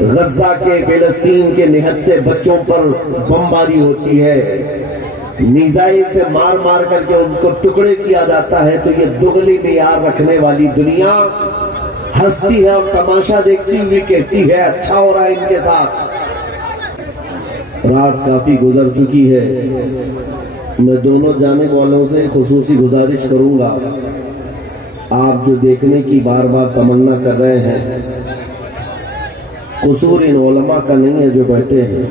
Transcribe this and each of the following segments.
غزہ کے فلسطین کے نہتے بچوں پر بمباری ہوتی ہے، میزائل سے مار مار کر کے ان کو ٹکڑے کیا جاتا ہے، تو یہ دغلی معیار رکھنے والی دنیا ہنستی ہے اور تماشا دیکھتی ہوئی کہتی ہے اچھا ہو رہا ہے ان کے ساتھ۔ رات کافی گزر چکی ہے، میں دونوں جانب والوں سے خصوصی گزارش کروں گا، آپ جو دیکھنے کی بار بار تمنا کر رہے ہیں، قصور ان علماء کا نہیں ہے جو بیٹھے ہیں،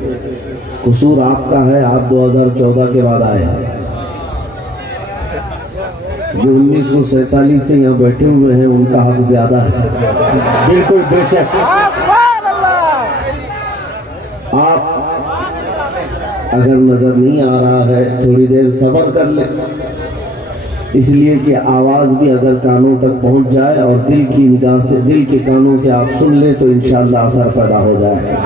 قصور آپ کا ہے، آپ 2014 کے بعد آئے ہیں، جو 1947 سے یہاں بیٹھے ہوئے ہیں ان کا حق زیادہ ہے۔ بالکل بے شک آپ اگر نظر نہیں آ رہا ہے تھوڑی دیر صبر کر لیں، اس لیے کہ آواز بھی اگر کانوں تک پہنچ جائے اور دل کی نگاہ سے، دل کے کانوں سے آپ سن لیں تو انشاءاللہ اثر پیدا ہو جائے۔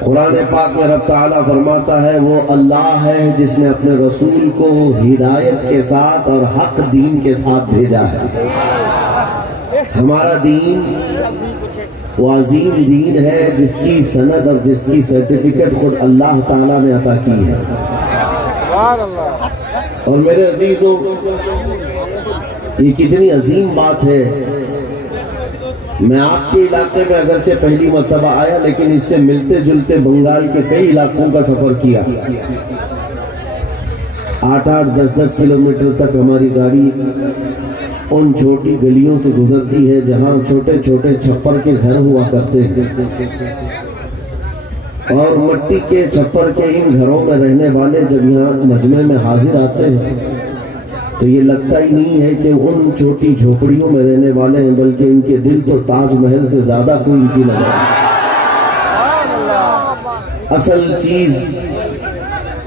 قرآن پاک میں رب تعالیٰ فرماتا ہے وہ اللہ ہے جس نے اپنے رسول کو ہدایت کے ساتھ اور حق دین کے ساتھ بھیجا ہے۔ ہمارا دین وہ عظیم دین ہے جس کی سند اور جس کی سرٹیفکیٹ خود اللہ تعالیٰ نے عطا کی ہے۔ اور میرے عزیزوں، یہ کتنی عظیم بات ہے، میں آپ کے علاقے میں اگرچہ پہلی مرتبہ آیا لیکن اس سے ملتے جلتے بنگال کے کئی علاقوں کا سفر کیا، 8-8 10-10 کلومیٹر تک ہماری گاڑی ان چھوٹی گلیوں سے گزرتی ہے جہاں چھوٹے چھوٹے چھپر کے گھر ہوا کرتے ہیں، اور مٹی کے چھپر کے ان گھروں میں رہنے والے جب یہاں مجمع میں حاضر آتے ہیں تو یہ لگتا ہی نہیں ہے کہ ان چھوٹی جھوپڑیوں میں رہنے والے ہیں، بلکہ ان کے دل تو تاج محل سے زیادہ قیمتی نظر اصل چیز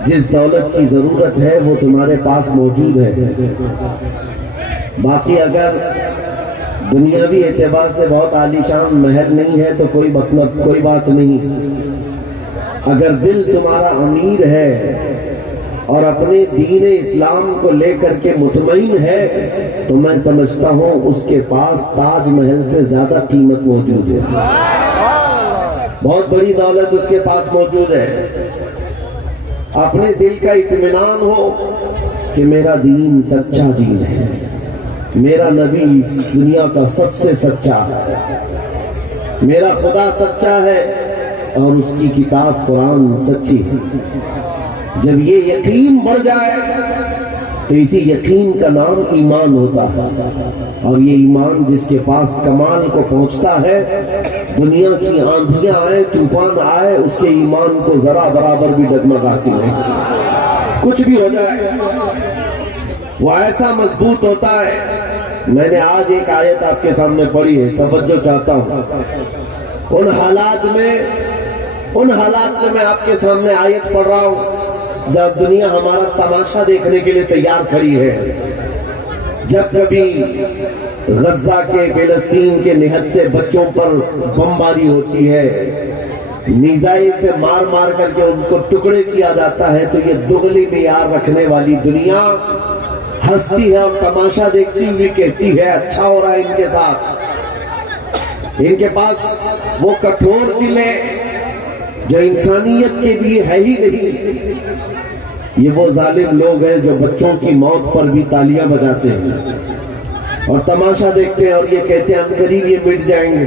جس دولت کی ضرورت ہے وہ تمہارے پاس موجود ہے۔ باقی اگر دنیاوی اعتبار سے بہت عالیشان محل نہیں ہے تو کوئی بات نہیں، اگر دل تمہارا امیر ہے اور اپنے دین اسلام کو لے کر کے مطمئن ہے تو میں سمجھتا ہوں اس کے پاس تاج محل سے زیادہ قیمت موجود ہے، بہت بڑی دولت اس کے پاس موجود ہے۔ اپنے دل کا اطمینان ہو کہ میرا دین سچا دین ہے، میرا نبی دنیا کا سب سے سچا ہے، میرا خدا سچا ہے اور اس کی کتاب قرآن سچی ہے۔ جب یہ یقین بڑھ جائے تو اسی یقین کا نام ایمان ہوتا ہے، اور یہ ایمان جس کے پاس کمال کو پہنچتا ہے، دنیا کی آندھیاں آئے، طوفان آئے، اس کے ایمان کو ذرا برابر بھی ڈگمگاتی نہیں، کچھ بھی ہو جائے وہ ایسا مضبوط ہوتا ہے۔ میں نے آج ایک آیت آپ کے سامنے پڑھی ہے، توجہ چاہتا ہوں، ان حالات میں میں آپ کے سامنے آیت پڑھ رہا ہوں جب دنیا ہمارا تماشا دیکھنے کے لیے تیار کھڑی ہے، جب کبھی غزہ کے فلسطین کے نہتے بچوں پر بمباری ہوتی ہے، میزائل سے مار مار کر کے ان کو ٹکڑے کیا جاتا ہے، تو یہ دغلی معیار رکھنے والی دنیا ہنستی ہے اور تماشا دیکھتی ہوئی کہتی ہے اچھا ہو رہا ہے ان کے ساتھ۔ ان کے پاس وہ کٹھور دل ہے جو انسانیت کے لیے ہے ہی نہیں، یہ وہ ظالم لوگ ہیں جو بچوں کی موت پر بھی تالیاں بجاتے ہیں اور تماشا دیکھتے ہیں اور یہ کہتے ہیں عنقریب یہ مٹ جائیں گے۔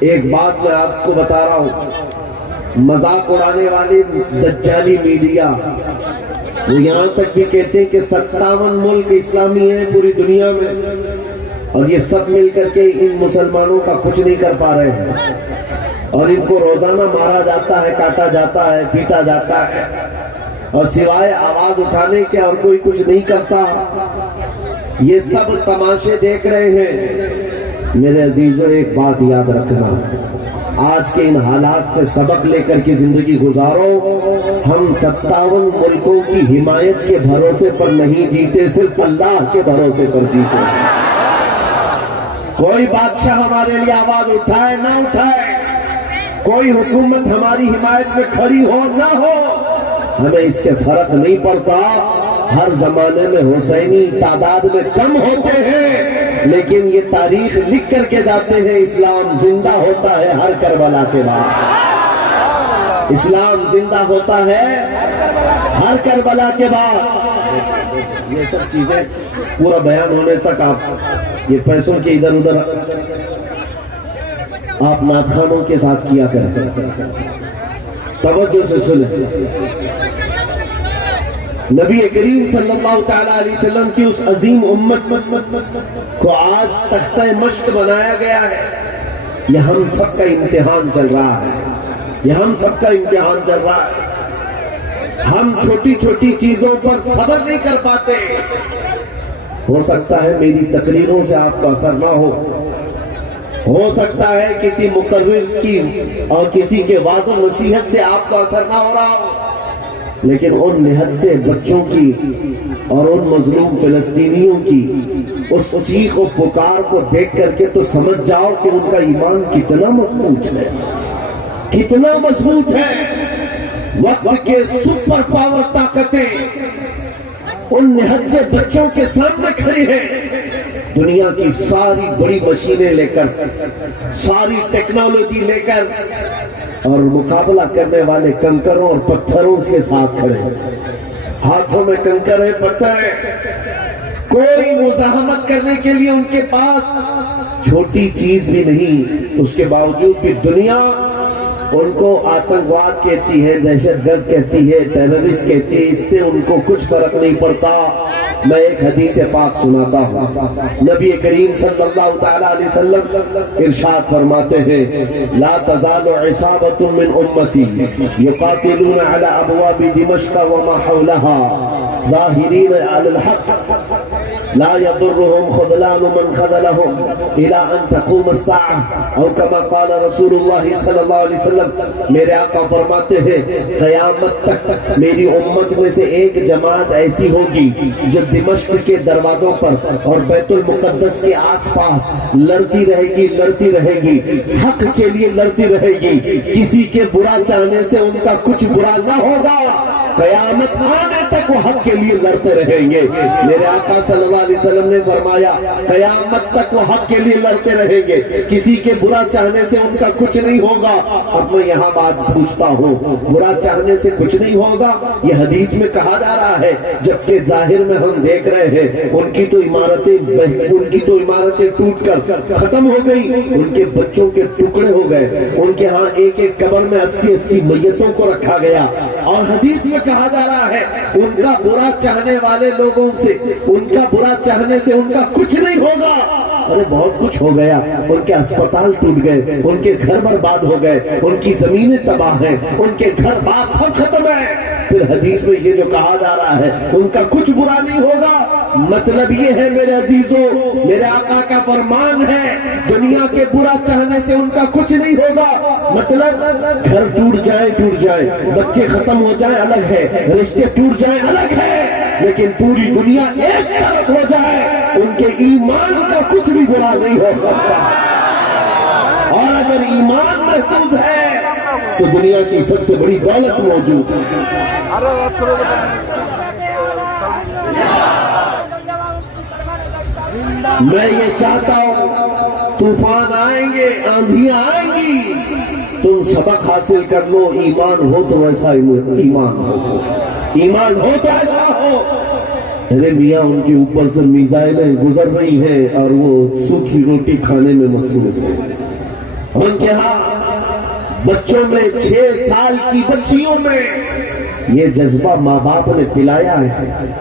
ایک بات میں آپ کو بتا رہا ہوں، مذاق اڑانے والی دجالی میڈیا وہ یہاں تک بھی کہتے ہیں کہ 57 ملک اسلامی ہیں پوری دنیا میں اور یہ سب مل کر کے ان مسلمانوں کا کچھ نہیں کر پا رہے ہیں، اور ان کو روزانہ مارا جاتا ہے، کاٹا جاتا ہے، پیٹا جاتا ہے، اور سوائے آواز اٹھانے کے اور کوئی کچھ نہیں کرتا۔ یہ سب تماشے دیکھ رہے ہیں۔ میرے عزیزوں، ایک بات یاد رکھنا، آج کے ان حالات سے سبق لے کر کے زندگی گزارو۔ ہم 57 ملکوں کی حمایت کے بھروسے پر نہیں جیتے، صرف اللہ کے بھروسے پر جیتے۔ کوئی بادشاہ ہمارے لیے آواز اٹھائے نہ اٹھائے، کوئی حکومت ہماری حمایت میں کھڑی ہو نہ ہو، ہمیں اس سے فرق نہیں پڑتا۔ ہر زمانے میں حسینی تعداد میں کم ہوتے ہیں لیکن یہ تاریخ لکھ کر کے جاتے ہیں اسلام زندہ ہوتا ہے ہر کربلا کے بعد، اسلام زندہ ہوتا ہے ہر کربلا کے بعد۔ یہ سب چیزیں پورا بیان ہونے تک آپ یہ پیسوں کے ادھر ادھر آپ نعت خوانوں کے ساتھ کیا کریں، توجہ سے سنیں۔ نبی کریم صلی اللہ تعالیٰ علیہ وسلم کی اس عظیم امت کو آج تختہ مشق بنایا گیا ہے۔ یہ ہم سب کا امتحان چل رہا ہے، یہ ہم سب کا امتحان چل رہا ہے۔ ہم چھوٹی چھوٹی چیزوں پر صبر نہیں کر پاتے۔ ہو سکتا ہے میری تقریروں سے آپ کو اثر نہ ہو سکتا ہے کسی مقرر کی اور کسی کے وعظ و نصیحت سے آپ کو اثر نہ ہو رہا ہو، لیکن ان نہتے بچوں کی اور ان مظلوم فلسطینیوں کی اس چیخ و پکار کو دیکھ کر کے تو سمجھ جاؤ کہ ان کا ایمان کتنا مضبوط ہے، کتنا مضبوط ہے۔ وقت کے سپر پاور طاقتیں ان نہتے بچوں کے سامنے کھڑی ہیں۔ دنیا کی ساری بڑی مشینیں لے کر، ساری ٹیکنالوجی لے کر، اور مقابلہ کرنے والے کنکروں اور پتھروں کے ساتھ کھڑے ہیں۔ ہاتھوں میں کنکر ہے، پتھر ہے، کوئی مزاحمت کرنے کے لیے ان کے پاس چھوٹی چیز بھی نہیں۔ اس کے باوجود بھی دنیا ان کو آتنکواد کہتی ہے، دہشت گرد کہتی ہے، ٹیررسٹ کہتی ہے، اس سے ان کو کچھ فرق نہیں پڑتا۔ میں ایک حدیث پاک سناتا ہوں۔ نبی کریم صلی اللہ تعالیٰ علیہ وسلم ارشاد فرماتے ہیں، لا تزال عصابۃ من امتی یقاتلون علی ابواب دمشق وما حولها ظاہرین علی الحق لا يضرهم خذلان من خذلهم الى ان تقوم الساعة، اور کما قال رسول اللہ صلی اللہ علیہ وسلم، میرے آقا فرماتے ہیں قیامت تک میری امت میں سے ایک جماعت ایسی ہوگی جو دمشق کے دروازوں پر اور بیت المقدس کے آس پاس لڑتی رہے گی، حق کے لیے لڑتی رہے گی، کسی کے برا چاہنے سے ان کا کچھ برا نہ ہوگا، قیامت آنے تک وہ حق کے لیے لڑتے رہیں گے۔ میرے آقا صلی اللہ علیہ وسلم نے فرمایا قیامت تک وہ حق کے لیے لڑتے رہیں گے، کسی کے برا چاہنے سے ان کا کچھ نہیں ہوگا۔ اب میں یہاں بات پوچھتا ہوں، برا چاہنے سے کچھ نہیں ہوگا یہ حدیث میں کہا جا رہا ہے، جبکہ ظاہر میں ہم دیکھ رہے ہیں ان کی تو عمارتیں ٹوٹ کر ختم ہو گئی، ان کے بچوں کے ٹکڑے ہو گئے، ان کے ہاں ایک ایک قبر میں 80 میتوں کو رکھا گیا، اور حدیث میں کہا جا رہا ہے ان کا برا چاہنے والے لوگوں سے، ان کا برا چاہنے سے ان کا کچھ نہیں ہوگا۔ ارے بہت کچھ ہو گیا، ان کے اسپتال ٹوٹ گئے، ان کے گھر برباد ہو گئے، ان کی زمینیں تباہ ہیں، ان کے گھر بار سب ختم ہے۔ پھر حدیث میں یہ جو کہا جا رہا ہے ان کا کچھ برا نہیں ہوگا، مطلب یہ ہے میرے عزیزوں، میرے آقا کا فرمان ہے دنیا کے برا چاہنے سے ان کا کچھ نہیں ہوگا۔ مطلب گھر ٹوٹ جائے، بچے ختم ہو جائیں الگ ہے، رشتے ٹوٹ جائیں الگ ہے، لیکن پوری دنیا ایک طرف ہو جائے ان کے ایمان کا کچھ بھی برا نہیں ہو سکتا۔ اور اگر ایمان محفوظ ہے تو دنیا کی سب سے بڑی دولت موجود ہے۔ میں یہ چاہتا ہوں طوفان آئیں گے، آندھیاں آئیں گی، تم سبق حاصل کر لو، ایمان ہو تو ایسا ایمان ہو تو ایسا ہو۔ ارے میاں ان کے اوپر سے میزائلیں گزر رہی ہیں اور وہ سوکھی روٹی کھانے میں مصروف ہیں۔ ان کے ہاں بچوں میں 6 سال کی بچیوں میں یہ جذبہ ماں باپ نے پلایا ہے۔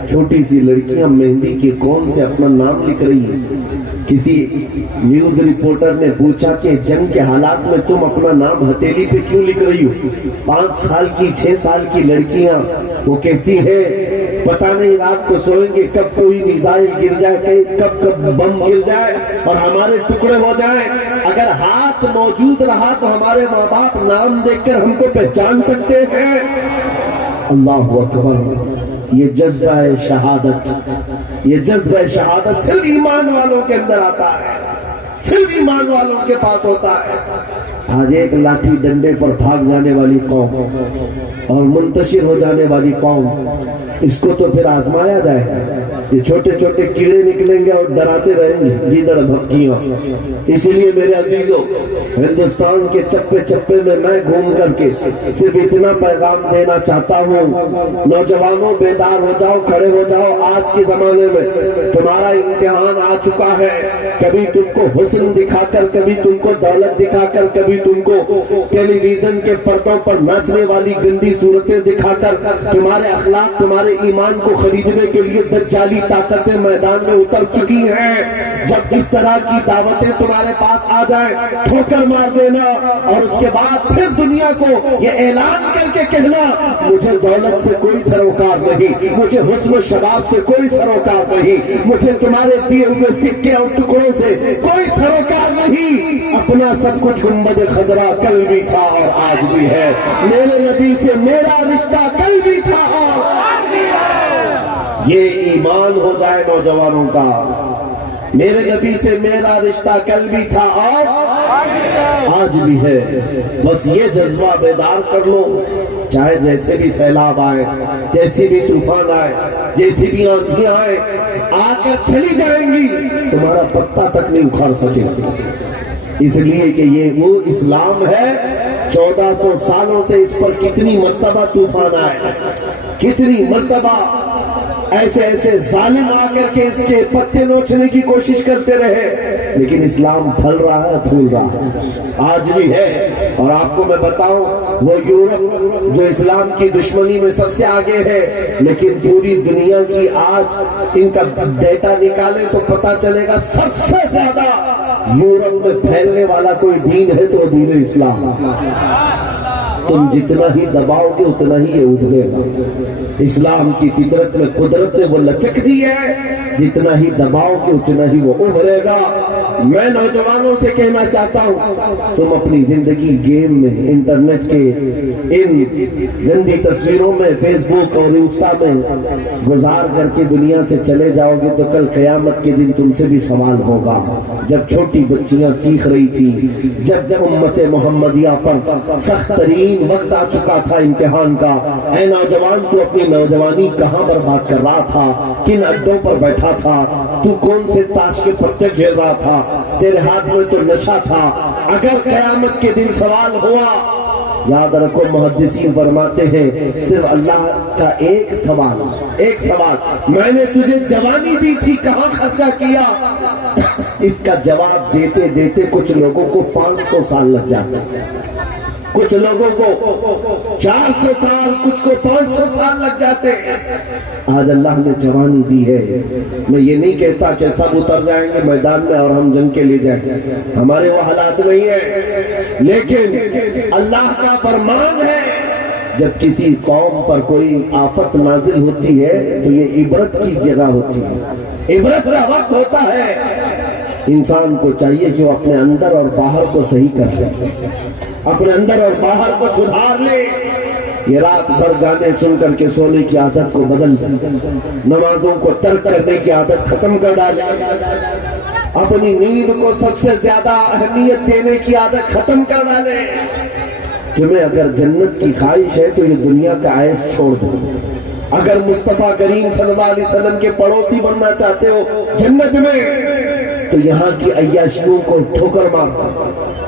چھوٹی سی لڑکیاں مہندی کے کون سے اپنا نام لکھ رہی ہیں۔ کسی نیوز رپورٹر نے پوچھا کہ جنگ کے حالات میں تم اپنا نام ہتھیلی پہ کیوں لکھ رہی ہو؟ 5 سال کی 6 سال کی لڑکیاں وہ کہتی ہے پتہ نہیں رات کو سوئیں گے کب کوئی میزائل گر جائے، کب بم گر جائے اور ہمارے ٹکڑے ہو جائیں۔ اگر ہاتھ موجود رہا تو ہمارے ماں باپ نام دیکھ کر ہم کو پہچان سکتے ہیں۔ اللہ اکبر، یہ جذبہ شہادت، یہ جذبہ شہادت صرف ایمان والوں کے اندر آتا ہے، صرف ایمان والوں کے پاس ہوتا ہے۔ آج ایک لاٹھی ڈنڈے پر بھاگ جانے والی قوم اور منتشر ہو جانے والی قوم، اس کو تو پھر آزمایا جائے. یہ چھوٹے چھوٹے کیڑے نکلیں گے اور ڈراتے رہیں گے گیدڑ بھپکیاں. اسی لیے میرے عزیزوں، ہندوستان کے چپے چپے میں گھوم کر کے صرف اتنا پیغام دینا چاہتا ہوں، نوجوانوں بیدار ہو جاؤ، کھڑے ہو جاؤ. آج کے زمانے میں تمہارا امتحان آ چکا ہے. کبھی تم کو حسن دکھا کر، کبھی تم کو دولت دکھا کر، کبھی تم کو ٹیلی ویژن کے پردوں پر ناچنے والی گندی صورتیں دکھا کر تمہارے اخلاق، تمہارے ایمان کو خریدنے کے لیے دجالی طاقتیں میدان میں اتر چکی ہیں. جب اس طرح کی دعوتیں تمہارے پاس آ جائیں، ٹھوکر مار دینا اور اس کے بعد پھر دنیا کو یہ اعلان کر کے کہنا مجھے دولت سے کوئی سروکار نہیں، مجھے حسن و شباب سے کوئی سروکار نہیں، مجھے تمہارے دیے ہوئے سکے اور ٹکڑوں سے کوئی سروکار نہیں. اپنا سب کچھ گنبد خضرا کل بھی تھا اور آج بھی ہے. میرے نبی سے میرا رشتہ کل بھی تھا اور آج بھی ہے. یہ ایمان ہو جائے نوجوانوں کا. میرے نبی سے میرا رشتہ کل بھی تھا اور آج بھی ہے. بس یہ جذبہ بیدار کر لو. چاہے جیسے بھی سیلاب آئے، جیسی بھی طوفان آئے، جیسی بھی آندھیاں آئے، آ کر چلی جائیں گی، تمہارا پتا تک نہیں اکھاڑ سکے گا. اس لیے کہ یہ وہ اسلام ہے. 1400 سالوں سے اس پر کتنی مرتبہ طوفان آئے، کتنی مرتبہ ایسے ایسے ظالم آ کر کے اس کے پتے نوچنے کی کوشش کرتے رہے، لیکن اسلام پھل رہا ہے، پھول رہا ہے، آج بھی ہے. اور آپ کو میں بتاؤں، وہ یورپ جو اسلام کی دشمنی میں سب سے آگے ہے، لیکن پوری دنیا کی آج ان کا ڈیٹا نکالے تو پتا چلے گا سب سے زیادہ یورپ میں پھیلنے والا کوئی دین ہے تو دین اسلام. تم جتنا ہی دباؤ گے اتنا ہی یہ ابھرے گا. اسلام کی فطرت میں، قدرت میں وہ لچک دی ہے، جتنا ہی دباؤ گے اتنا ہی وہ ابھرے گا. میں نوجوانوں سے کہنا چاہتا ہوں، تم اپنی زندگی گیم میں، انٹرنیٹ کے ان گندی تصویروں میں، فیس بک اور انسٹا میں گزار کر کے دنیا سے چلے جاؤ گے تو کل قیامت کے دن تم سے بھی سوال ہوگا. جب چھوٹی بچیاں چیخ رہی تھی، جب امت محمدیہ پر سخت ترین وقت آ چکا تھا امتحان کا، اے نوجوان تو اپنی نوجوانی کہاں برباد کر رہا تھا؟ کن اڈوں پر بیٹھا تھا؟ تو کون سے تاش کے پتے کھیل رہا تھا؟ تیرے ہاتھ میں تو نشہ تھا. اگر قیامت کے دن سوال ہوا، یاد رکھو محدثین فرماتے ہیں صرف اللہ کا ایک سوال، میں نے تجھے جوانی دی تھی، کہاں خرچہ کیا؟ اس کا جواب دیتے دیتے کچھ لوگوں کو 500 سال لگ جاتے ہیں، کچھ لوگوں کو 400 سال، کچھ کو 500 سال لگ جاتے ہیں. آج اللہ نے جوانی دی ہے. میں یہ نہیں کہتا کہ سب اتر جائیں گے میدان میں اور ہم جنگ کے لیے جائیں، ہمارے وہ حالات نہیں ہیں، لیکن اللہ کا فرمان ہے جب کسی قوم پر کوئی آفت نازل ہوتی ہے تو یہ عبرت کی جگہ ہوتی ہے، عبرت کا وقت ہوتا ہے. انسان کو چاہیے کہ وہ اپنے اندر اور باہر کو صحیح کر لے، اپنے اندر اور باہر کو سدھار لے. یہ رات بھر گانے سن کر کے سونے کی عادت کو بدل دے، نمازوں کو ترک کرنے کی عادت ختم کر ڈالے، اپنی نیند کو سب سے زیادہ اہمیت دینے کی عادت ختم کر ڈالے. تمہیں اگر جنت کی خواہش ہے تو یہ دنیا کا عیش چھوڑ دو. اگر مصطفیٰ کریم صلی اللہ علیہ وسلم کے پڑوسی بننا چاہتے ہو جنت میں تو یہاں کی عیاشیوں کو ٹھوکر مار.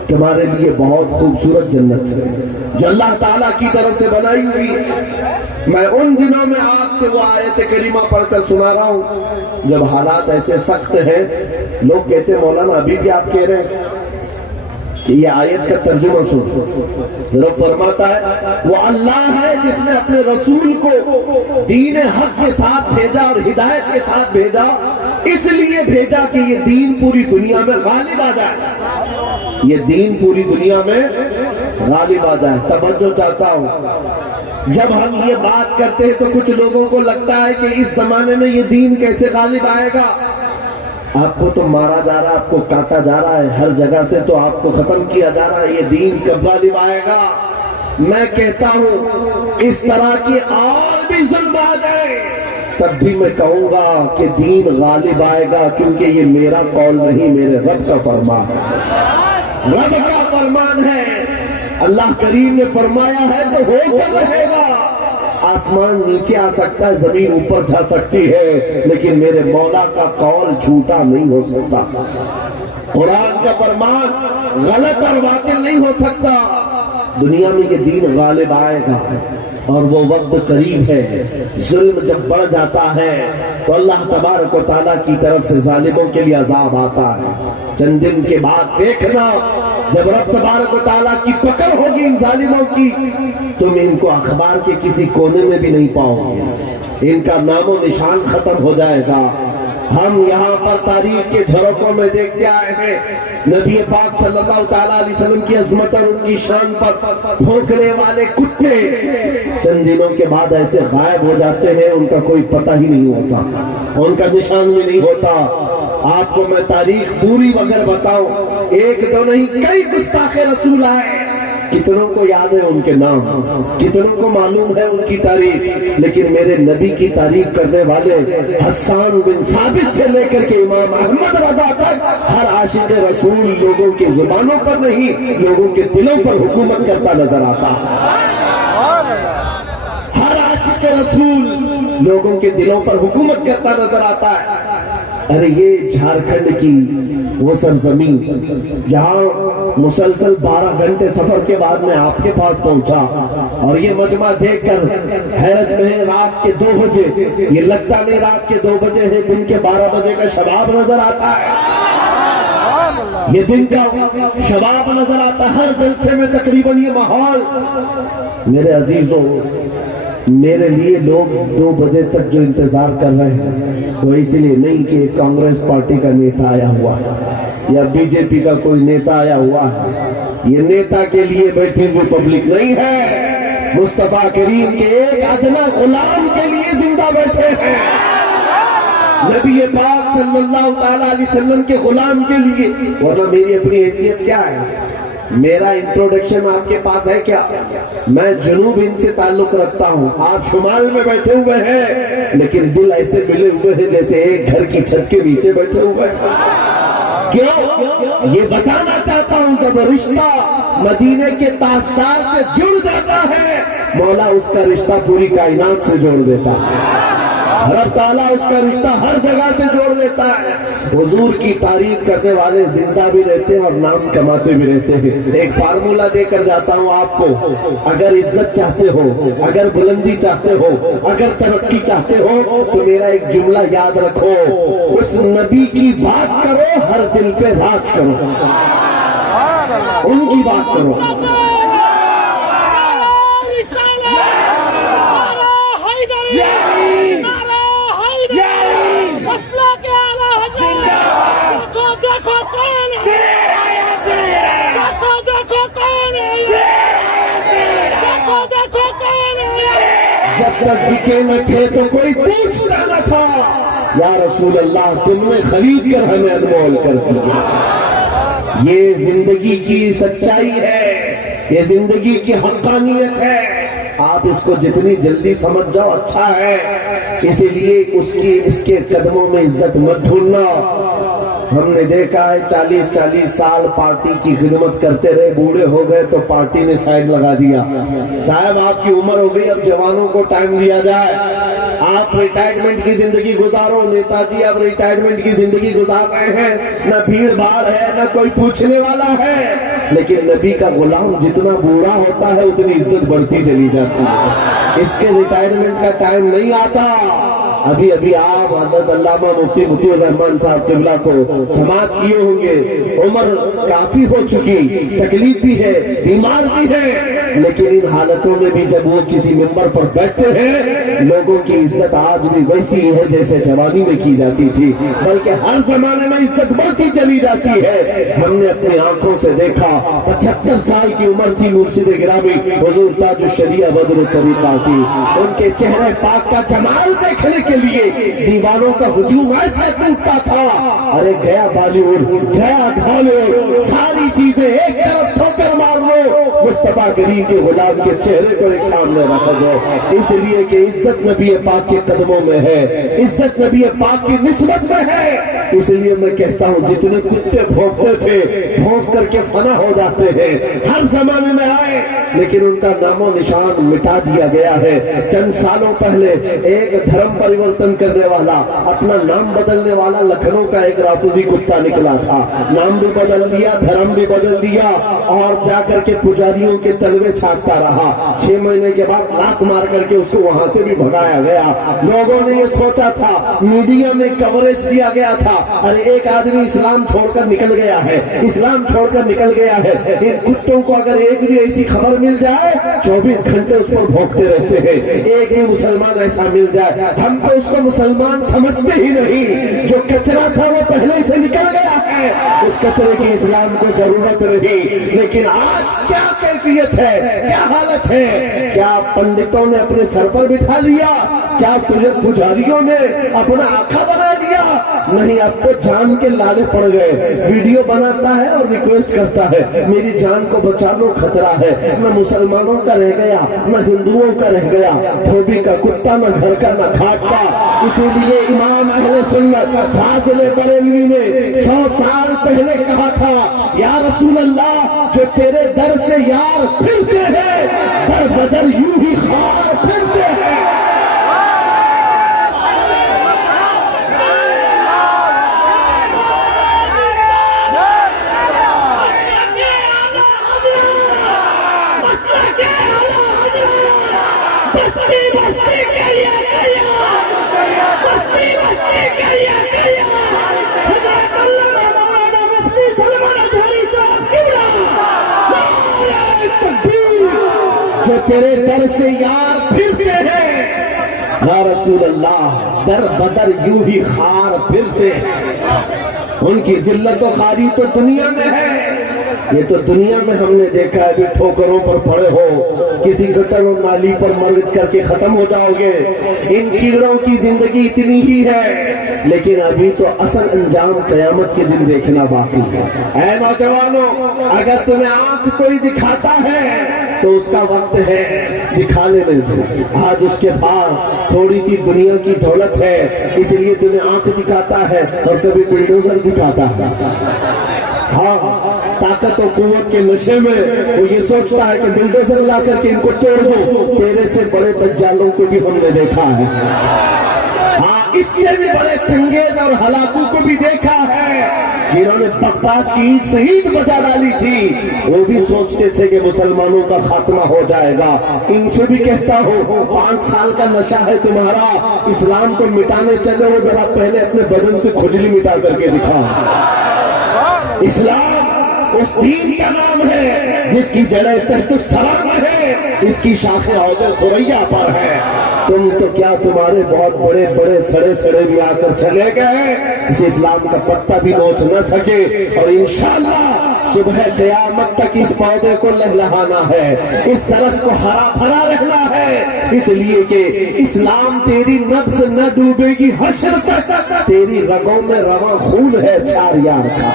تمہارے لیے بہت خوبصورت جنت ہے جو اللہ تعالیٰ کی طرف سے بنائی ہوئی ہے. میں ان دنوں میں آپ سے وہ آیت کریمہ پڑھ کر سنا رہا ہوں جب حالات ایسے سخت ہیں. لوگ کہتے ہیں مولانا ابھی بھی آپ کہہ رہے ہیں کہ یہ آیت کا ترجمہ سن. رب فرماتا ہے وہ اللہ ہے جس نے اپنے رسول کو دین حق کے ساتھ بھیجا اور ہدایت کے ساتھ بھیجا، اس لیے بھیجا کہ یہ دین پوری دنیا میں غالب آ جائے، یہ دین پوری دنیا میں غالب آ جائے. توجہ چاہتا ہوں، جب ہم یہ بات کرتے ہیں تو کچھ لوگوں کو لگتا ہے کہ اس زمانے میں یہ دین کیسے غالب آئے گا؟ آپ کو تو مارا جا رہا ہے، آپ کو کاٹا جا رہا ہے، ہر جگہ سے تو آپ کو ختم کیا جا رہا ہے، یہ دین کب غالب آئے گا؟ میں کہتا ہوں اس طرح کی اور بھی ظلم آ جائے تب بھی میں کہوں گا کہ دین غالب آئے گا، کیونکہ یہ میرا قول نہیں، میرے رب کا فرمان ہے. رب کا فرمان ہے، اللہ کریم نے فرمایا ہے تو ہو کر رہے گا۔ آسمان نیچے آ سکتا ہے، زمین اوپر جا سکتی ہے، لیکن میرے مولا کا قول جھوٹا نہیں ہو سکتا، قرآن کا فرمان غلط اور باطل نہیں ہو سکتا۔ دنیا میں یہ دین غالب آئے گا اور وہ وقت قریب ہے۔ ظلم جب بڑھ جاتا ہے تو اللہ تبارک و تعالیٰ کی طرف سے ظالموں کے لیے عذاب آتا ہے۔ چند دن کے بعد دیکھنا، جب رب تبارک و تعالیٰ کی پکڑ ہوگی ان ظالموں کی، تم ان کو اخبار کے کسی کونے میں بھی نہیں پاؤ گے، ان کا نام و نشان ختم ہو جائے گا۔ ہم یہاں پر تاریخ کے جھروکوں میں دیکھتے آئے ہیں، نبی پاک صلی اللہ تعالیٰ علیہ وسلم کی عظمت اور ان کی شان پر بھونکنے والے کتے چند دنوں کے بعد ایسے غائب ہو جاتے ہیں، ان کا کوئی پتہ ہی نہیں ہوتا، ان کا نشان بھی نہیں ہوتا۔ آپ کو میں تاریخ پوری اگر بتاؤں، ایک دو نہیں کئی گستاخ رسول آئے، کتنوں کو یاد ہے ان کے نام، کتنوں کو معلوم ہے ان کی تاریخ، لیکن میرے نبی کی تعریف کرنے والے حسان بن ثابت سے لے کر کے امام احمد رضا تک ہر عاشق رسول لوگوں کی زبانوں پر نہیں، لوگوں کے دلوں پر حکومت کرتا نظر آتا۔ ہر عاشق رسول لوگوں کے دلوں پر حکومت کرتا نظر آتا ہے۔ ارے یہ جھارکھنڈ کی وہ سرزمین جہاں مسلسل 12 گھنٹے سفر کے بعد میں آپ کے پاس پہنچا، اور یہ مجمع دیکھ کر حیرت میں ہے، رات کے 2 بجے، یہ لگتا نہیں رات کے 2 بجے ہے، دن کے 12 بجے کا شباب نظر آتا ہے، یہ دن کا شباب نظر آتا ہے ہر جلسے میں تقریباً یہ ماحول۔ میرے عزیزوں، میرے لیے لوگ 2 بجے تک جو انتظار کر رہے ہیں وہ اس لیے نہیں کہ کانگریس پارٹی کا نیتا آیا ہوا ہے یا بی جے پی کا کوئی نیتا آیا ہوا ہے، یہ نیتا کے لیے بیٹھی ہوئی پبلک نہیں ہے، مصطفیٰ کریم کے ایک ادنا غلام کے لیے زندہ بیٹھے ہیں، نبی پاک صلی اللہ تعالیٰ علیہ وسلم کے غلام کے لیے۔ ورنہ میری اپنی حیثیت کیا ہے؟ میرا انٹروڈکشن آپ کے پاس ہے کیا؟ میں جنوب ہند سے تعلق رکھتا ہوں، آپ شمال میں بیٹھے ہوئے ہیں، لیکن دل ایسے ملے ہوئے ہیں جیسے ایک گھر کی چھت کے نیچے بیٹھے ہوئے ہیں۔ کیوں؟ یہ بتانا چاہتا ہوں، جب رشتہ مدینے کے تاجدار سے جڑ جاتا ہے، مولا اس کا رشتہ پوری کائنات سے جوڑ دیتا ہے، رب تعالیٰ اس کا رشتہ ہر جگہ سے جوڑ دیتا ہے۔ حضور کی تعریف کرنے والے زندہ بھی رہتے ہیں اور نام کماتے بھی رہتے ہیں۔ ایک فارمولہ دے کر جاتا ہوں آپ کو، اگر عزت چاہتے ہو، اگر بلندی چاہتے ہو، اگر ترقی چاہتے ہو، تو میرا ایک جملہ یاد رکھو، اس نبی کی بات کرو، ہر دل پہ راج کرو، ان کی بات کرو۔ جب تک بکے نہ تھے تو کوئی پوچھتا نہ تھا، یا رسول اللہ تم نے خرید کر ہمیں انمول کر دیا۔ یہ زندگی کی سچائی ہے، یہ زندگی کی حقانیت ہے، آپ اس کو جتنی جلدی سمجھ جاؤ اچھا ہے، اسی لیے اس کے قدموں میں عزت مت ڈھونڈنا۔ ہم نے دیکھا ہے 40 سال پارٹی کی خدمت کرتے رہے، بوڑھے ہو گئے تو پارٹی نے سائیڈ لگا دیا۔ صاحب آپ کی عمر ہو گئی، اب جوانوں کو ٹائم دیا جائے، آپ ریٹائرمنٹ کی زندگی گزارو۔ نیتا جی اب ریٹائرمنٹ کی زندگی گزار رہے ہیں، نہ بھیڑ بھاڑ ہے، نہ کوئی پوچھنے والا ہے، لیکن نبی کا غلام جتنا بوڑھا ہوتا ہے اتنی عزت بڑھتی چلی جاتی ہے۔ اس کے ریٹائرمنٹ کا ٹائم نہیں آتا۔ ابھی آپ حضرت علامہ مفتی مطیع الرحمان صاحب قبلہ کو سماعت کیے ہوں گے، عمر کافی ہو چکی، تکلیف بھی ہے، بیمار بھی ہے، لیکن ان حالتوں میں بھی جب وہ کسی ممبر پر بیٹھتے ہیں، لوگوں کی عزت آج بھی ویسی ہے جیسے جوانی میں کی جاتی تھی، بلکہ ہر زمانے میں عزت بڑھتی چلی جاتی ہے۔ ہم نے اپنی آنکھوں سے دیکھا، 75 سال کی عمر تھی مرشد گرامی حضور تاج الشریعہ بدر الطریقہ کی، ان کے چہرے پاک کا جمال دیکھنے کے لیے دیوانوں کا ہجوم ایسے ٹوٹتا تھا، ارے گیا بالی ووڈ، گیا ڈھالی ووڈ، ساری چیزیں ایک طرف ٹھوکر مار لو، مصطفیٰ کریم کے غلام کے چہرے کو ایک سامنے رکھا جائے، اس لیے کہ عزت نبی پاک کے قدموں میں ہے، عزت نبی پاک کی نسبت میں ہے۔ اس لیے میں کہتا ہوں جتنے کتے بھونکتے تھے بھونک کر کے فنا ہو جاتے ہیں، ہر زمانے میں آئے لیکن ان کا نام و نشان مٹا دیا گیا ہے۔ چند سالوں پہلے ایک دھرم پریورتن کرنے والا، اپنا نام بدلنے والا لکھنؤ کا ایک رافضی کتا نکلا تھا، نام بھی بدل دیا، دھرم بھی بدل دیا اور جا کر کے پجاریوں کے تلوے چھانٹتا رہا۔ 6 مہینے کے بعد لات مار کر کے اس کو وہاں سے بھی بھگایا گیا۔ لوگوں نے یہ سوچا تھا، میڈیا میں کوریج دیا گیا تھا، ارے ایک آدمی اسلام چھوڑ کر نکل گیا ہے، اسلام چھوڑ کر نکل گیا ہے۔ ان کتوں کو اگر ایک بھی ایسی خبر مل جائے 24 گھنٹے اس پر بھونکتے رہتے ہیں، ایک ہی مسلمان ایسا مل جائے۔ ہم تو اس کو مسلمان سمجھتے ہی نہیں، جو کچرا تھا وہ پہلے سے نکل گیا ہے، اس کچرے کی اسلام کو ضرورت نہیں۔ لیکن آج کیا کیفیت ہے، کیا حالت ہے؟ کیا پنڈتوں نے اپنے سر پر بٹھا لیا؟ کیا پجاریوں نے اپنا آقا بنا دیا؟ نہیں، اب تو جان کے لالے پڑ گئے۔ ویڈیو بناتا ہے اور ریکویسٹ کرتا ہے میری جان کو بچا لو، خطرہ ہے۔ نہ مسلمانوں کا رہ گیا، نہ ہندوؤں کا رہ گیا، دھوبی کا کتا، نہ گھر کا نہ گھاٹ کا۔ اسی لیے امام اہل سنت فاضل بریلوی نے 100 سال پہلے کہا تھا، یا رسول اللہ جو تیرے در سے یار پھرتے ہیں در بدر یوں ہی خار پھرتے ہیں۔ جو تیرے در سے یار پھرتے ہیں یا رسول اللہ در بدر یوں ہی خار پھرتے ہیں۔ ان کی ذلت و خواری تو دنیا میں ہے، یہ تو دنیا میں ہم نے دیکھا ہے، بھی ٹھوکروں پر پڑے ہو، کسی گٹر و نالی پر مرد کر کے ختم ہو جاؤ گے۔ ان کیڑوں کی زندگی اتنی ہی ہے، لیکن ابھی تو اصل انجام قیامت کے دن دیکھنا باقی ہے۔ اے نوجوانوں، اگر تمہیں آنکھ کوئی دکھاتا ہے تو اس کا وقت ہے، دکھانے نہیں دو۔ آج اس کے پاس تھوڑی سی دنیا کی دولت ہے، اس لیے تمہیں آنکھ دکھاتا ہے اور کبھی بلڈوزر دکھاتا ہے۔ ہاں، طاقت و قوت کے نشے میں وہ یہ سوچتا ہے کہ بلڈوزر لا کر کے ان کو توڑ دو۔ تیرے سے بڑے دجالوں کو بھی ہم نے دیکھا ہے، ہاں اس سے بھی بڑے چنگیز اور ہلاکوں کو بھی دیکھا ہے، جنہوں نے بغداد کی اینٹ سے اینٹ بجا ڈالی تھی، وہ بھی سوچتے تھے کہ مسلمانوں کا خاتمہ ہو جائے گا۔ ان سے بھی کہتا ہوں 5 سال کا نشہ ہے تمہارا، اسلام کو مٹانے چلے ہو، ذرا پہلے اپنے بدن سے کھجلی مٹا کر کے دکھاؤ۔ اسلام اس دین کا نام ہے جس کی جڑیں تحت السلام ہے، اس کی شاخیں عود ثریا پر ہے۔ تم تو کیا، تمہارے بہت بڑے بڑے سڑے سڑے بھی آ کر چلے گئے، اس اسلام کا پتا بھی نوچ نہ سکے، اور انشاءاللہ صبح قیامت تک اس پودے کو لہلہانا ہے، اس درخت کو ہرا بھرا رہنا ہے، اس لیے کہ اسلام تیری نفس نہ ڈوبے گی حشر تک۔ تیری رگوں میں رواں خون ہے 4 یار کا،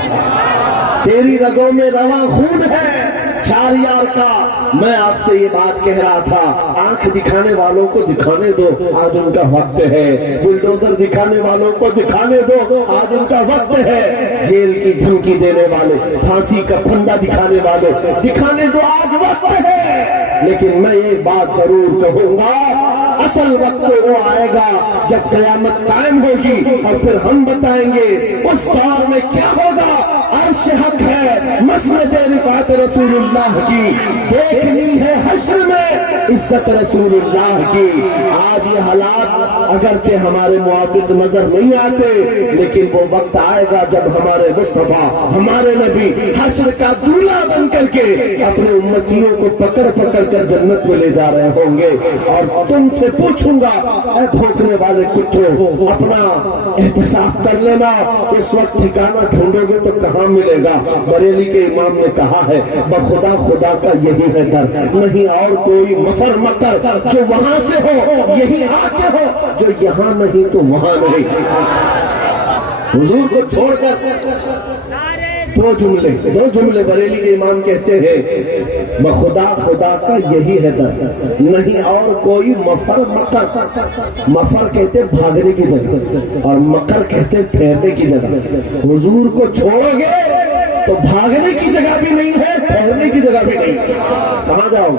تیری رگوں میں رواں خون ہے 4 یار کا۔ میں آپ سے یہ بات کہہ رہا تھا، آنکھ دکھانے والوں کو دکھانے دو، آج ان کا وقت ہے۔ بلڈوزر دکھانے والوں کو دکھانے دو، آج ان کا وقت ہے۔ جیل کی دھمکی دینے والے، پھانسی کا پھندا دکھانے والے، دکھانے دو، آج وقت ہے۔ لیکن میں یہ بات ضرور کہوں گا، اصل وقت وہ آئے گا جب قیامت قائم ہوگی، اور پھر ہم بتائیں گے اس دور میں کیا ہوگا۔ عرش حق ہے، مسند رفعت رسول اللہ کی، دیکھنی ہے حشر میں عزت رسول اللہ کی۔ آج یہ حالات اگرچہ ہمارے موافق نظر نہیں آتے، لیکن وہ وقت آئے گا جب ہمارے مصطفیٰ، ہمارے نبی حشر کا دولہا بن کر کے اپنے امتیوں کو پکڑ پکڑ کر جنت میں لے جا رہے ہوں گے، اور تم سے پوچھوں گا، اے بھوکنے والے کتوں، اپنا احتساب کر لینا، اس وقت ٹھکانہ ڈھونڈو گے تو کہاں ملے گا؟ بریلی کے امام نے کہا ہے، بخدا خدا کا یہی ہے در، نہیں اور کوئی مفر مکر، جو وہاں سے ہو یہی آ کے ہو، جو یہاں نہیں تو وہاں نہیں۔ حضور کو چھوڑ کر دو جملے بریلی کے امام کہتے ہیں بخدا خدا کا یہی ہے در نہیں اور کوئی مفر مفر کہتے بھاگنے کی جگہ اور مکر کہتے پھیرنے کی جگہ. حضور کو چھوڑو گے تو بھاگنے کی جگہ بھی نہیں ہے, ٹھہرنے کی جگہ بھی نہیں. کہاں جاؤ گے؟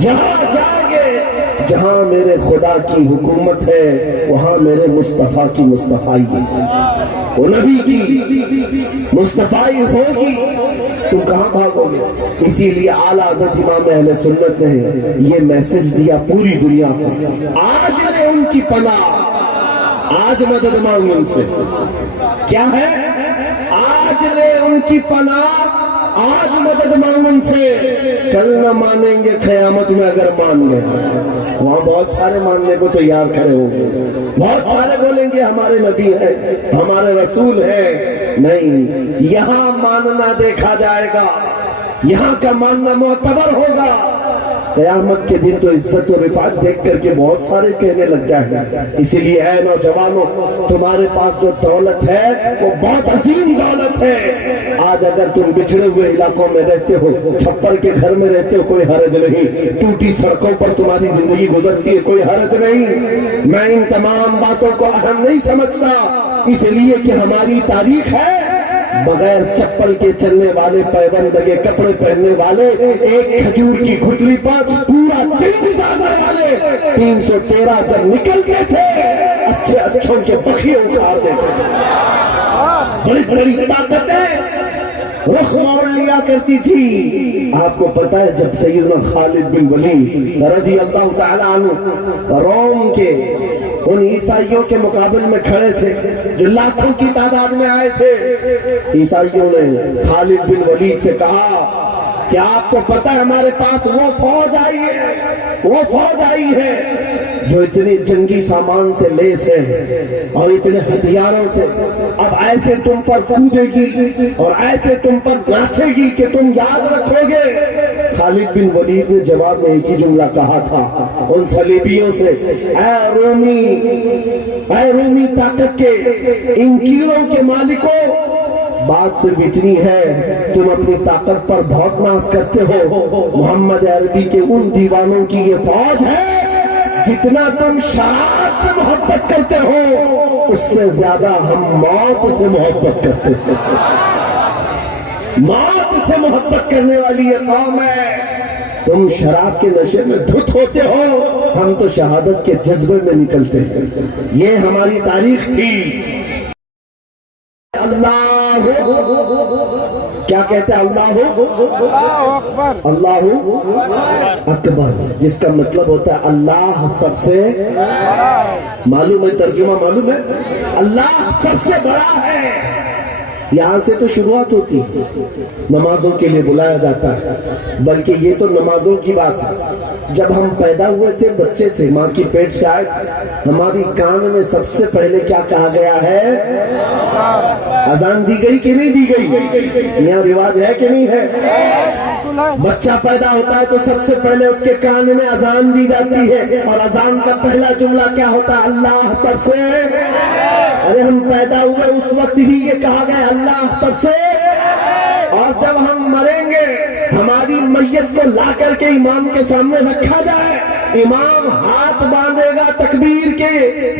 جہاں جاؤ گے جہاں میرے خدا کی حکومت ہے وہاں میرے مصطفیٰ کی مصطفائی ہے, وہ نبی کی مصطفائی ہوگی, تم کہاں بھاگو گے؟ اسی لیے اعلیٰ حضرت امام اہل سنت نے یہ میسج دیا پوری دنیا کو, آج لے ان کی پناہ, آج مدد مانگ ان سے. کیا ہے؟ آج لے ان کی پناہ, آج مدد مانگ ان سے, کل نہ مانیں گے قیامت میں اگر مان گئے. وہاں بہت سارے ماننے کو تیار کھڑے ہوں گے, بہت سارے بولیں گے ہمارے نبی ہیں, ہمارے رسول ہیں. نہیں, یہاں ماننا دیکھا جائے گا, یہاں کا ماننا معتبر ہوگا. قیامت کے دن تو عزت و رفعت دیکھ کر کے بہت سارے کہنے لگ جائیں گے. اسی لیے اے نوجوانوں, تمہارے پاس جو دولت ہے وہ بہت عظیم دولت ہے. آج اگر تم بچھڑے ہوئے علاقوں میں رہتے ہو, چھپر کے گھر میں رہتے ہو, کوئی حرج نہیں. ٹوٹی سڑکوں پر تمہاری زندگی گزرتی ہے, کوئی حرج نہیں. میں ان تمام باتوں کو اہم نہیں سمجھتا, اس لیے کہ ہماری تاریخ ہے بغیر چپل کے چلنے والے, پیبند کے کپڑے پہننے والے, ایک کھجور کی گھٹلی پر پورا دن گزارنے والے. 313 جب نکلتے تھے اچھے اچھوں کے بخیے اٹھا دیتے تھے. بڑی بڑی طاقتیں رخ موڑ لیا کرتی تھی. آپ کو پتا ہے جب سیدنا خالد بن ولید رضی اللہ تعالی عنہ روم کے ان عیسائیوں کے مقابل میں کھڑے تھے جو لاکھوں کی تعداد میں آئے تھے, عیسائیوں نے خالد بن ولید سے کہا کہ آپ کو پتا ہے ہمارے پاس وہ فوج آئی ہے جو اتنے جنگی سامان سے لیس ہے اور اتنے ہتھیاروں سے, اب ایسے تم پر کودے گی اور ایسے تم پر ناچے گی کہ تم یاد رکھو گے. خالد بن ولید نے جواب میں ایک ہی جملہ کہا تھا ان صلیبیوں سے, اے رومی طاقت کے ان کیڑوں کے مالکوں, بات صرف اتنی ہے تم اپنی طاقت پر بہت ناز کرتے ہو. محمد عربی کے ان دیوانوں کی یہ فوج ہے, جتنا تم شراب سے محبت کرتے ہو اس سے زیادہ ہم موت سے محبت کرتے ہیں. موت سے محبت کرنے والی یہ قوم ہے. تم شراب کے نشے میں دھت ہوتے ہو, ہم تو شہادت کے جذبے میں نکلتے ہیں. یہ ہماری تاریخ تھی. اللہ کیا کہتے ہیں؟ اللہ اکبر, جس کا مطلب ہوتا ہے اللہ سب سے, معلوم ہے ترجمہ معلوم ہے, اللہ سب سے بڑا ہے. یہاں سے تو شروعات ہوتی, نمازوں کے لیے بلایا جاتا ہے. بلکہ یہ تو نمازوں کی بات ہے. جب ہم پیدا ہوئے تھے, بچے تھے, ماں کی پیٹ سے آئے تھے, ہماری کان میں سب سے پہلے کیا کہا گیا ہے؟ اذان دی گئی کہ نہیں دی گئی؟ یہاں رواج ہے کہ نہیں ہے؟ بچہ پیدا ہوتا ہے تو سب سے پہلے اس کے کان میں اذان دی جاتی ہے, اور اذان کا پہلا جملہ کیا ہوتا ہے؟ اللہ سب سے. ارے ہم پیدا ہوئے اس وقت ہی یہ کہا گیا اللہ سب سے. اور جب ہم مریں گے, ہماری میت کو لا کر کے امام کے سامنے رکھا جائے, امام ہاتھ باندھے گا تکبیر کے,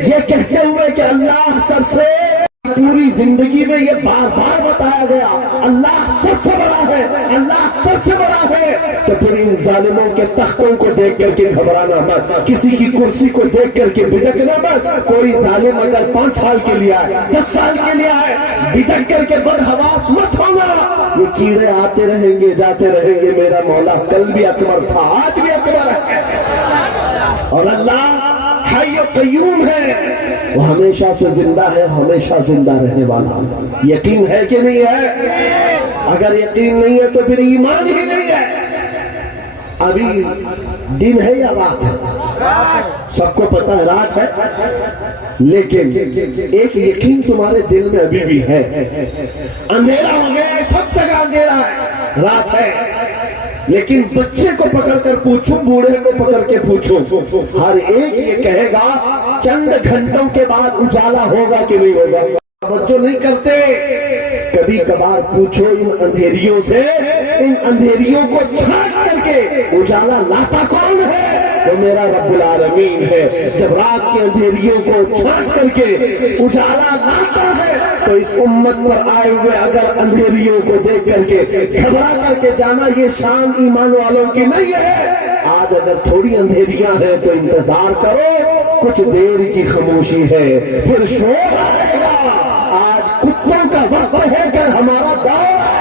یہ کہتے ہوئے کہ اللہ سب سے. پوری زندگی میں یہ بار بار بتایا گیا اللہ سب سے بڑا ہے, اللہ سب سے بڑا ہے. تو پھر ان ظالموں کے تختوں کو دیکھ کر کے گھبرانا مت, کسی کی کرسی کو دیکھ کر کے بھٹکنا مت. کوئی ظالم اگر 5 سال کے لیے آئے, 10 سال کے لیے آئے, بھٹک کر کے بدحواس مت ہونا. یہ کیڑے آتے رہیں گے جاتے رہیں گے. میرا مولا کل بھی اکبر تھا, آج بھی اکبر ہے, اور اللہ حی و قیوم ہے, وہ ہمیشہ سے زندہ ہے, ہمیشہ زندہ رہنے والا. یقین ہے کہ نہیں ہے؟ اگر یقین نہیں ہے تو پھر ایمان ہی نہیں ہے. ابھی دن ہے یا رات ہے؟ سب کو پتا ہے رات ہے, لیکن ایک یقین تمہارے دل میں ابھی بھی ہے, اندھیرا ہو گیا ہے, سب جگہ اندھیرا ہے, رات ہے. لیکن بچے کو پکڑ کر پوچھو, بوڑھے کو پکڑ کے پوچھو, ہر ایک یہ کہے گا چند گھنٹوں کے بعد اجالا ہوگا کہ نہیں ہوگا. توجہ نہیں کرتے. کبھی کبھار پوچھو ان اندھیریوں سے، ان اندھیریوں کو چھانٹ کر کے اجالا لاتا کون ہے؟ وہ میرا رب العالمین ہے۔ جب رات کے اندھیریوں کو چھانٹ کر کے اجالا لاتا ہے تو اس امت پر آئے ہوئے اگر اندھیریوں کو دیکھ کر کے گھبرا کر کے جانا، یہ شان ایمان والوں کی نہیں ہے۔ آج اگر تھوڑی اندھیریاں ہیں تو انتظار کرو، کچھ دیر کی خاموشی ہے، پھر شور آئے گا۔ آج کتوں کا وقت ہے کہ ہمارا دور